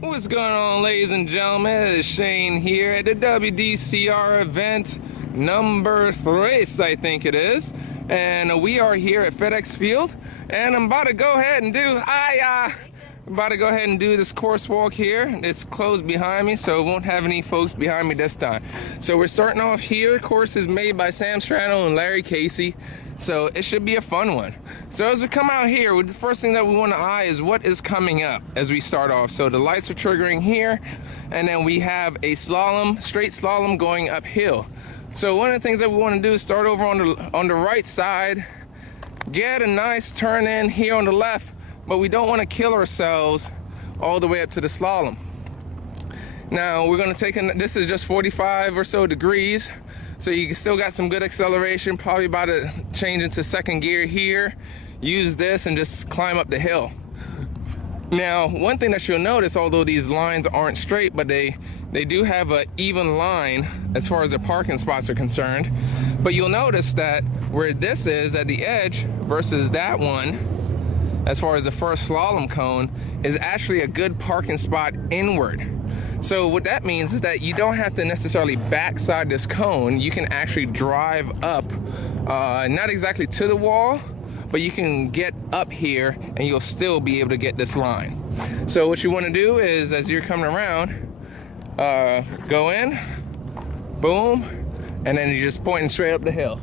What's going on, ladies and gentlemen? It's Shane here at the WDCR event number 3, I think it is. And we are here at FedEx Field, and I'm about to go ahead and do this course walk here. It's closed behind me, so it won't have any folks behind me this time. So we're starting off here. Course is made by Sam Strano and Larry Casey, so it should be a fun one. So as we come out here, the first thing that we want to eye is what is coming up as we start off. So the lights are triggering here, and then we have a slalom, straight slalom going uphill. So one of the things that we want to do is start over on the right side, get a nice turn in here on the left, but we don't want to kill ourselves all the way up to the slalom. Now we're going to take this is just 45 or so degrees, so you still got some good acceleration. Probably about to change into second gear here, use this and just climb up the hill. Now one thing that you'll notice, although these lines aren't straight, but they do have an even line as far as the parking spots are concerned. But you'll notice that where this is at the edge versus that one, as far as the first slalom cone, is actually a good parking spot inward. So what that means is that you don't have to necessarily backside this cone. You can actually drive up, not exactly to the wall, but you can get up here and you'll still be able to get this line. So what you want to do is, as you're coming around, go in, boom, and then you're just pointing straight up the hill.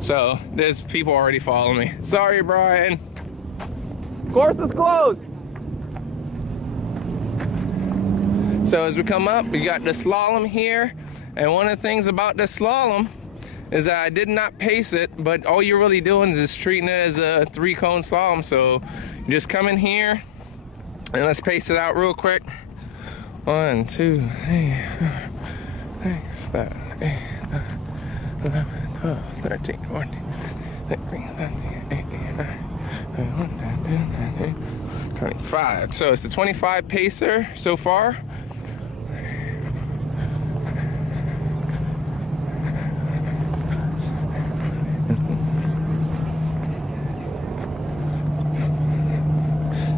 So there's people already following me. Sorry, Brian. Course is closed. So as we come up, we got the slalom here. And one of the things about this slalom is that I did not pace it, but all you're really doing is just treating it as a 3-cone slalom. So you just come in here and let's pace it out real quick. 1, 2, 3, 4, 5, 6, 7, 8, 9, 11, 12, 13, 14, 16, 17, 18, 19, 25. So it's a 25 pacer so far.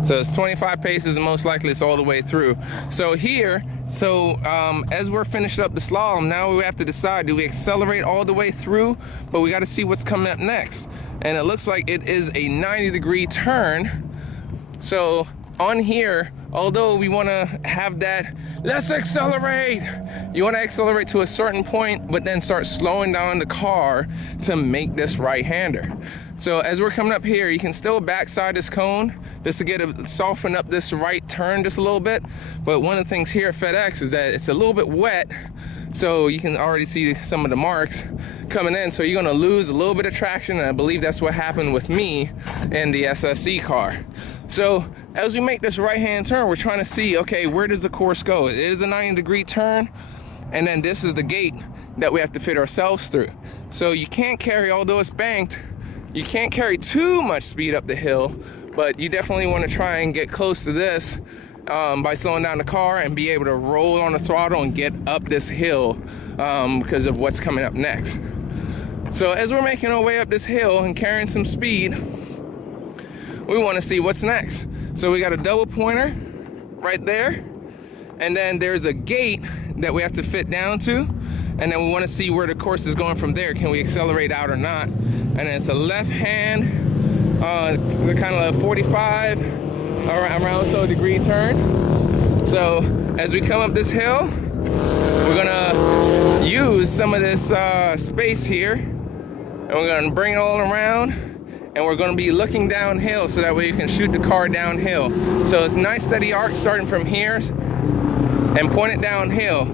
So it's 25 paces, and most likely it's all the way through. So here, as we're finished up the slalom, now we have to decide, do we accelerate all the way through? But we got to see what's coming up next. And it looks like it is a 90-degree turn. So on here, although we want to have that, let's accelerate. You want to accelerate to a certain point, but then start slowing down the car to make this right-hander. So as we're coming up here, you can still backside this cone just to soften up this right turn just a little bit. But one of the things here at FedEx is that it's a little bit wet, so you can already see some of the marks coming in. So you're gonna lose a little bit of traction, and I believe that's what happened with me in the SSE car. So as we make this right-hand turn, we're trying to see, okay, where does the course go? It is a 90-degree turn, and then this is the gate that we have to fit ourselves through. So you can't carry, although it's banked, you can't carry too much speed up the hill, but you definitely want to try and get close to this by slowing down the car and be able to roll on the throttle and get up this hill because of what's coming up next. So as we're making our way up this hill and carrying some speed, we want to see what's next. So we got a double pointer right there, and then there's a gate that we have to fit down to, and then we want to see where the course is going from there. Can we accelerate out or not? And then it's a left hand, the kind of 45 around so degree turn. So as we come up this hill, we're gonna use some of this space here, and we're gonna bring it all around, and we're gonna be looking downhill so that way you can shoot the car downhill. So it's a nice steady arc starting from here and point it downhill.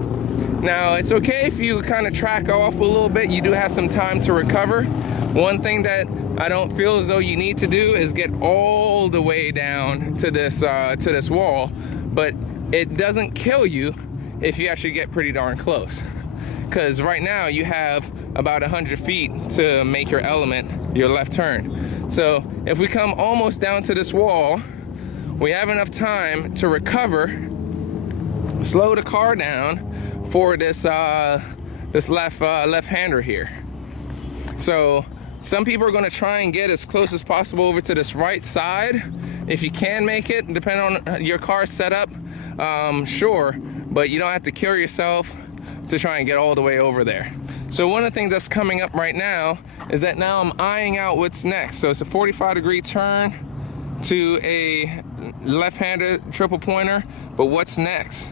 Now it's okay if you kind of track off a little bit. You do have some time to recover. One thing that I don't feel as though you need to do is get all the way down to this wall, but it doesn't kill you if you actually get pretty darn close. Because right now you have about 100 feet to make your element, your left turn. So if we come almost down to this wall, we have enough time to recover, slow the car down for this left-hander here. So some people are going to try and get as close as possible over to this right side If you can make it, depending on your car's setup, sure, but you don't have to kill yourself to try and get all the way over there. So one of the things that's coming up right now is that now I'm eyeing out what's next. So it's a 45-degree turn to a left-handed triple pointer, but what's next?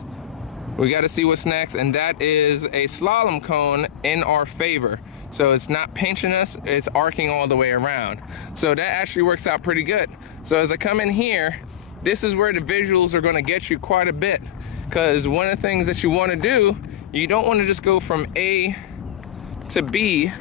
We got to see what's next, and that is a slalom cone in our favor. So it's not pinching us, it's arcing all the way around. So that actually works out pretty good. So as I come in here, this is where the visuals are going to get you quite a bit, because one of the things that you want to do, you don't want to just go from A to B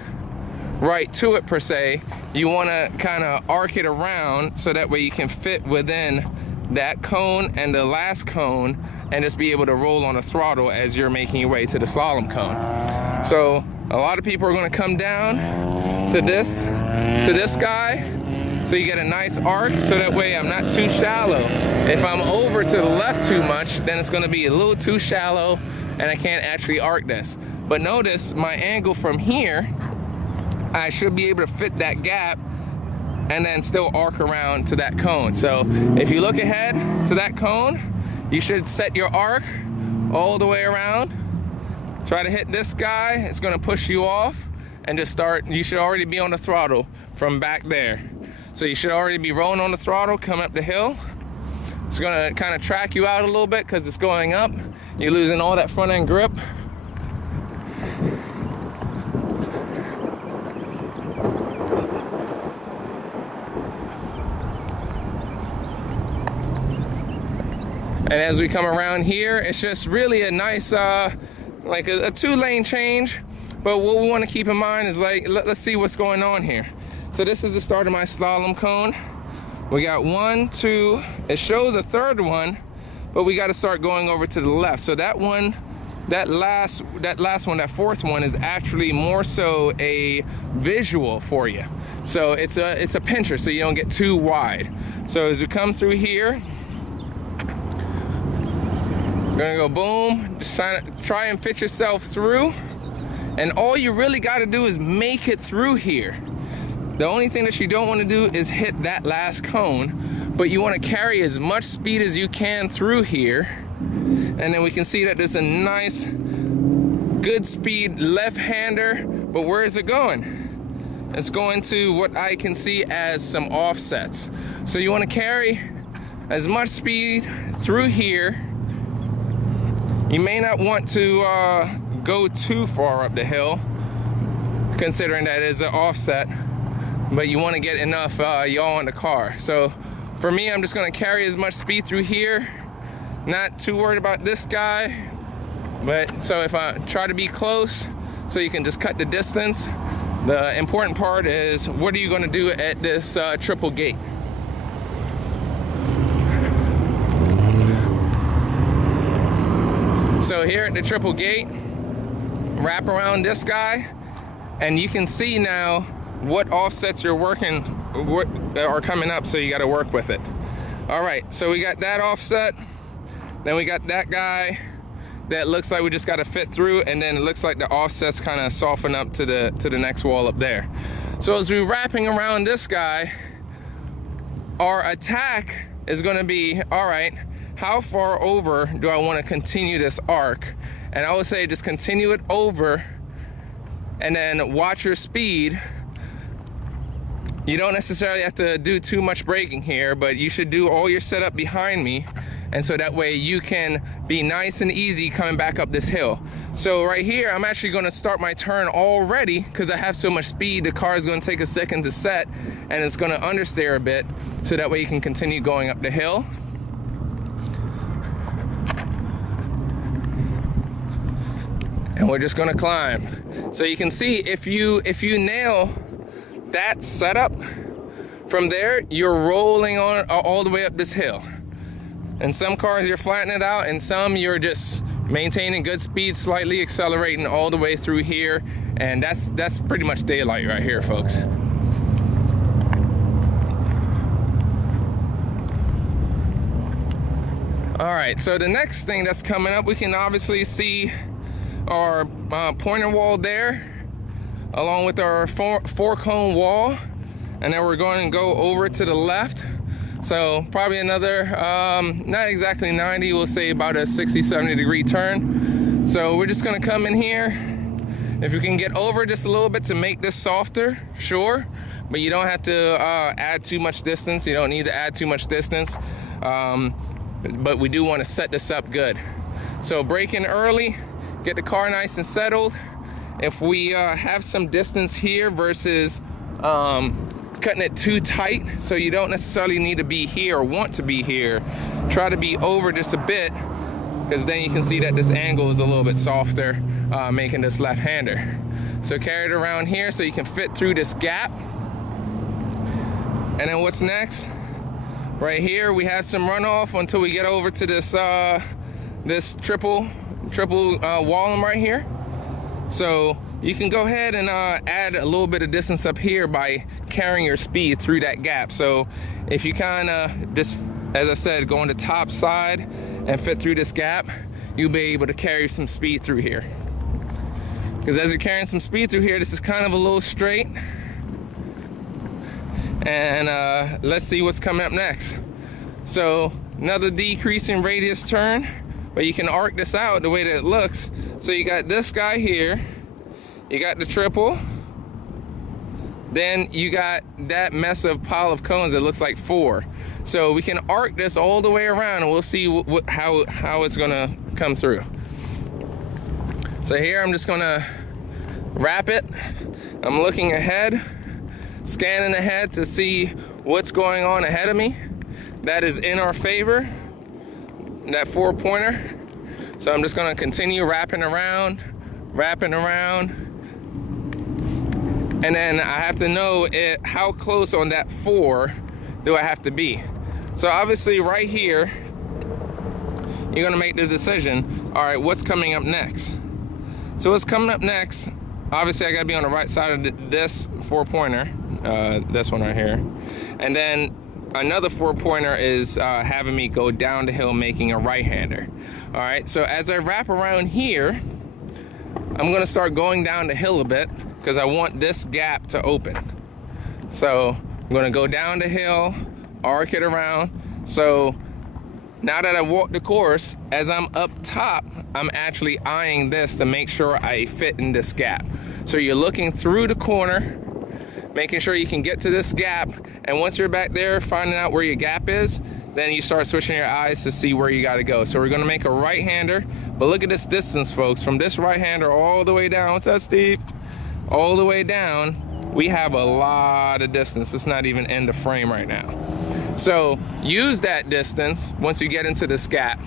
right to it per se. You want to kind of arc it around so that way you can fit within that cone and the last cone and just be able to roll on the throttle as you're making your way to the slalom cone. So a lot of people are going to come down to this guy, so you get a nice arc, so that way I'm not too shallow. If I'm over to the left too much, then it's going to be a little too shallow and I can't actually arc this. But notice my angle from here, I should be able to fit that gap and then still arc around to that cone. So if you look ahead to that cone, you should set your arc all the way around. Try to hit this guy, it's gonna push you off, and just start. You should already be on the throttle from back there. So you should already be rolling on the throttle, coming up the hill. It's gonna kind of track you out a little bit because it's going up. You're losing all that front end grip. And as we come around here, it's just really a nice, like a 2-lane change. But what we want to keep in mind is, like, let's see what's going on here. So this is the start of my slalom cone. We got 1, 2, it shows a third one, but we got to start going over to the left. So that one, that last one, that fourth one, is actually more so a visual for you. So it's a pincher, so you don't get too wide. So as we come through here, gonna go boom, just try and fit yourself through, and all you really got to do is make it through here. The only thing that you don't want to do is hit that last cone, but you want to carry as much speed as you can through here. And then we can see that there's a nice good speed left-hander, but where is it going? It's going to what I can see as some offsets. So you want to carry as much speed through here. You may not want to go too far up the hill, considering that it is an offset, but you want to get enough yaw in the car. So for me, I'm just going to carry as much speed through here. Not too worried about this guy, but so if I try to be close, so you can just cut the distance. The important part is, what are you going to do at this triple gate? So here at the triple gate, wrap around this guy, and you can see now what offsets you're working, what are coming up, so you got to work with it. All right, so we got that offset, then we got that guy that looks like we just got to fit through, and then it looks like the offsets kind of soften up to the next wall up there. So as we're wrapping around this guy, our attack is going to be, all right, how far over do I want to continue this arc? And I would say just continue it over and then watch your speed. You don't necessarily have to do too much braking here, but you should do all your setup behind me, and so that way you can be nice and easy coming back up this hill. So right here, I'm actually going to start my turn already because I have so much speed. The car is going to take a second to set, and it's going to understeer a bit, so that way you can continue going up the hill. And we're just gonna climb. So you can see, if you nail that setup, from there you're rolling on all the way up this hill. And some cars you're flattening it out, and some you're just maintaining good speed, slightly accelerating all the way through here. And that's pretty much daylight right here, folks. All right, so the next thing that's coming up, we can obviously see our pointer wall there, along with our four cone wall, and then we're going to go over to the left. So probably another, not exactly 90, we'll say about a 60, 70 degree turn. So we're just gonna come in here. If you can get over just a little bit to make this softer, sure, but you don't have to add too much distance. You don't need to add too much distance, but we do want to set this up good. So brake in early, get the car nice and settled. If we have some distance here versus cutting it too tight, so you don't necessarily need to be here or want to be here, try to be over just a bit, because then you can see that this angle is a little bit softer, making this left-hander. So carry it around here so you can fit through this gap. And then what's next? Right here we have some runoff until we get over to this this triple wallum right here. So you can go ahead and add a little bit of distance up here by carrying your speed through that gap. So if you kind of just, as I said, go on the top side and fit through this gap, you'll be able to carry some speed through here. Because as you're carrying some speed through here, this is kind of a little straight. And let's see what's coming up next. So another decreasing radius turn, but you can arc this out the way that it looks. So you got this guy here, you got the triple, then you got that mess of pile of cones that looks like 4. So we can arc this all the way around, and we'll see how it's gonna come through. So here I'm just gonna wrap it. I'm looking ahead, scanning ahead to see what's going on ahead of me. That is in our favor, that 4-pointer. So I'm just gonna continue wrapping around. And then I have to know how close on that 4 do I have to be. So obviously right here, you're gonna make the decision, all right, what's coming up next? So what's coming up next, obviously I gotta be on the right side of this 4-pointer, this one right here. And then another 4-pointer is having me go down the hill, making a right-hander. All right, so as I wrap around here, I'm gonna start going down the hill a bit because I want this gap to open. So I'm gonna go down the hill, arc it around. So now that I walked the course, as I'm up top, I'm actually eyeing this to make sure I fit in this gap. So you're looking through the corner, making sure you can get to this gap, and once you're back there finding out where your gap is, then you start switching your eyes to see where you got to go. So we're going to make a right-hander, but look at this distance, folks, from this right-hander all the way down. What's that, Steve? All the way down, we have a lot of distance. It's not even in the frame right now. So use that distance once you get into this gap.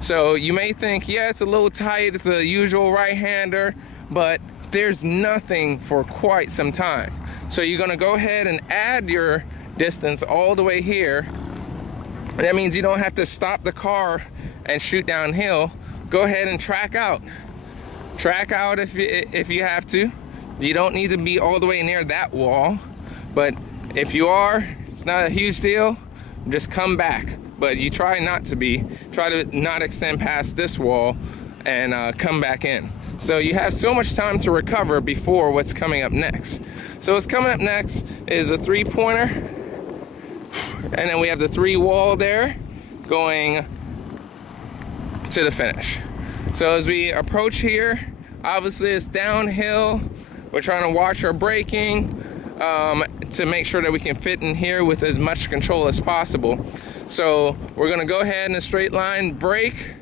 So you may think, yeah, it's a little tight, it's a usual right-hander, but there's nothing for quite some time. So you're gonna go ahead and add your distance all the way here. That means you don't have to stop the car and shoot downhill. Go ahead and track out. Track out if you have to. You don't need to be all the way near that wall, but if you are, it's not a huge deal. Just come back, but you try not to be. Try to not extend past this wall and come back in. So you have so much time to recover before what's coming up next. So what's coming up next is a 3-pointer, and then we have the 3 wall there going to the finish. So as we approach here, obviously it's downhill. We're trying to watch our braking to make sure that we can fit in here with as much control as possible. So we're gonna go ahead in a straight line, brake,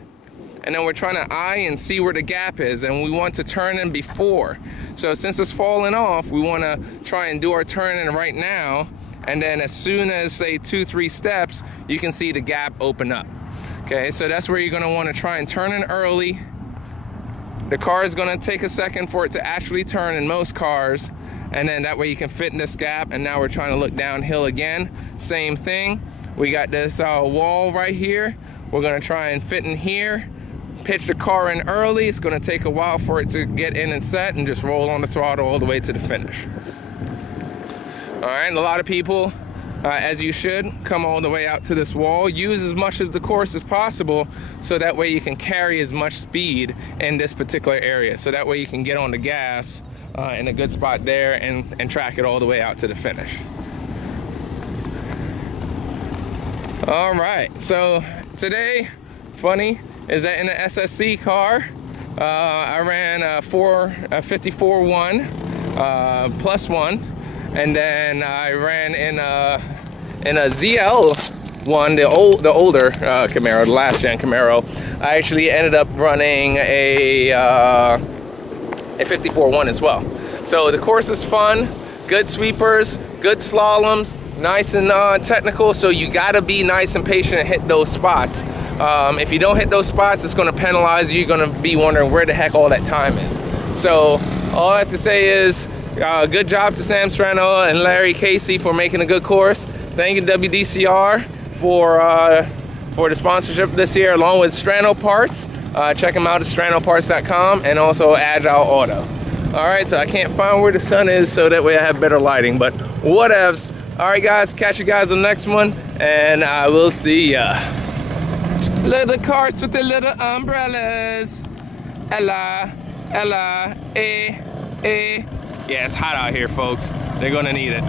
and then we're trying to eye and see where the gap is, and we want to turn in before. So since it's falling off, we wanna try and do our turn in right now, and then as soon as, say, 2-3 steps, you can see the gap open up. Okay, so that's where you're gonna wanna try and turn in early. The car is gonna take a second for it to actually turn in most cars, and then that way you can fit in this gap. And now we're trying to look downhill again. Same thing. We got this wall right here. We're gonna try and fit in here, pitch the car in early. It's gonna take a while for it to get in and set, and just roll on the throttle all the way to the finish. All right, a lot of people, as you should, come all the way out to this wall. Use as much of the course as possible, so that way you can carry as much speed in this particular area. So that way you can get on the gas in a good spot there and track it all the way out to the finish. All right, so today, funny, is that in the SSC car, I ran a 54.1 plus one, and then I ran in a ZL1, the older Camaro, the last gen Camaro. I actually ended up running a 54.1 as well. So the course is fun, good sweepers, good slaloms, nice and technical, so you gotta be nice and patient and hit those spots. If you don't hit those spots, it's gonna penalize you. You're gonna be wondering where the heck all that time is. So all I have to say is good job to Sam Strano and Larry Casey for making a good course. Thank you WDCR for the sponsorship this year, along with Strano Parts. Check them out at stranoparts.com, and also Agile Auto. All right, so I can't find where the sun is, so that way I have better lighting, but whatevs. All right, guys, catch you guys on the next one, and I will see ya. Little carts with the little umbrellas. Ella, Ella, eh. Yeah, it's hot out here, folks. They're gonna need it.